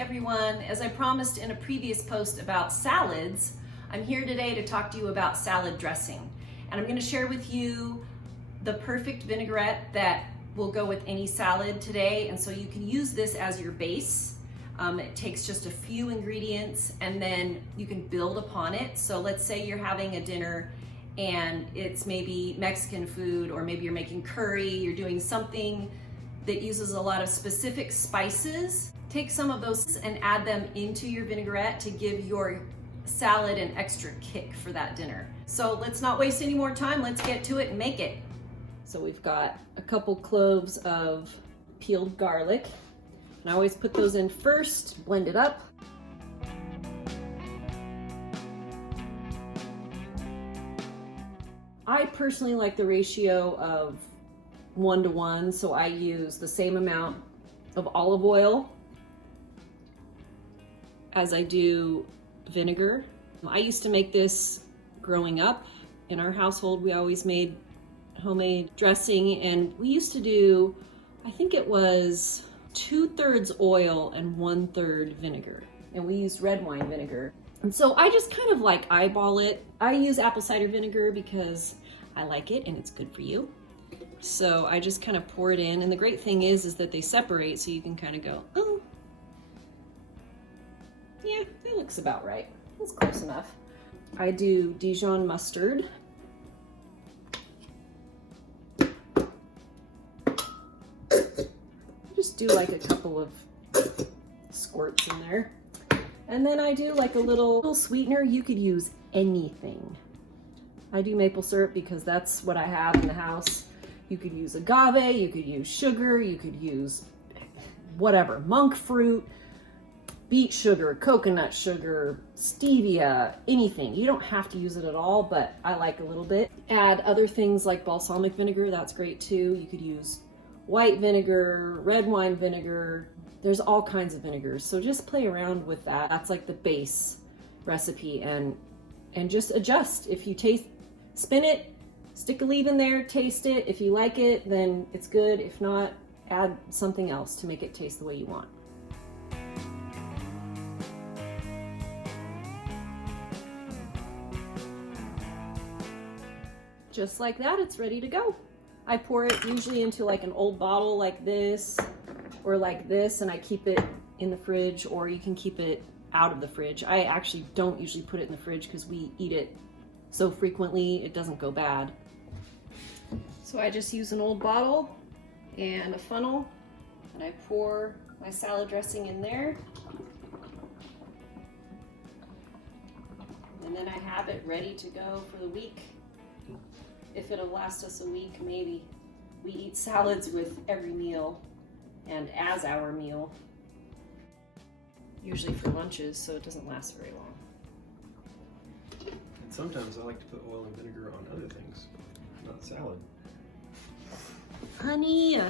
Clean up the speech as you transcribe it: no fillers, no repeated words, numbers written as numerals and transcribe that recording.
everyone. As I promised in a previous post about salads, I'm here today to talk to you about salad dressing. And I'm going to share with you the perfect vinaigrette that will go with any salad today. And so you can use this as your base. It takes just a few ingredients and then you can build upon it. So let's say you're having a dinner and it's maybe Mexican food, or maybe you're making curry, you're doing something that uses a lot of specific spices. Take some of those and add them into your vinaigrette to give your salad an extra kick for that dinner. So let's not waste any more time, let's get to it and make it. So we've got a couple cloves of peeled garlic. And I always put those in first, blend it up. I personally like the ratio of 1:1, so I use the same amount of olive oil as I do vinegar. I used to make this growing up. In our household, we always made homemade dressing, and we used to do, I think it was 2/3 oil and 1/3 vinegar, and we used red wine vinegar. And so I just kind of like eyeball it. I use apple cider vinegar because I like it and it's good for you. So I just kind of pour it in, and the great thing is that they separate, so you can kind of go, oh, yeah, that looks about right. That's close enough. I do Dijon mustard. Just do like a couple of squirts in there. And then I do like a little sweetener. You could use anything. I do maple syrup because that's what I have in the house. You could use agave, you could use sugar, you could use whatever, monk fruit, beet sugar, coconut sugar, stevia, anything. You don't have to use it at all, but I like a little bit. Add other things like balsamic vinegar, that's great too. You could use white vinegar, red wine vinegar. There's all kinds of vinegars, so just play around with that. That's like the base recipe, and just adjust. If you spin it, stick a leaf in there, taste it. If you like it, then it's good. If not, add something else to make it taste the way you want. Just like that, it's ready to go. I pour it usually into like an old bottle like this or like this, and I keep it in the fridge, or you can keep it out of the fridge. I actually don't usually put it in the fridge because we eat it so frequently it doesn't go bad. So I just use an old bottle and a funnel, and I pour my salad dressing in there. And then I have it ready to go for the week. If it'll last us a week, maybe. We eat salads with every meal and as our meal. Usually for lunches, so it doesn't last very long. And sometimes I like to put oil and vinegar on other things, not salad. Honey,